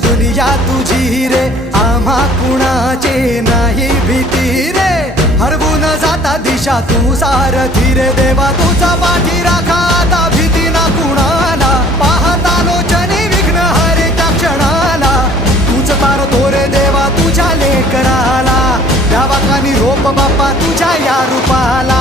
दुनिया तुझी रे आम्हा कुणाचे नाही भीती रे हरवून जाता दिशा तू सारथी रे देवा तुझा पाठी राखा आता भीती ना कुणाला पाहता लोचनी विघ्न हरे त्या क्षणाला तूच तारतो रे देवा तुझ्या लेकराला द्यावा कानी रोप बाप्पा तुझ्या या रूपाला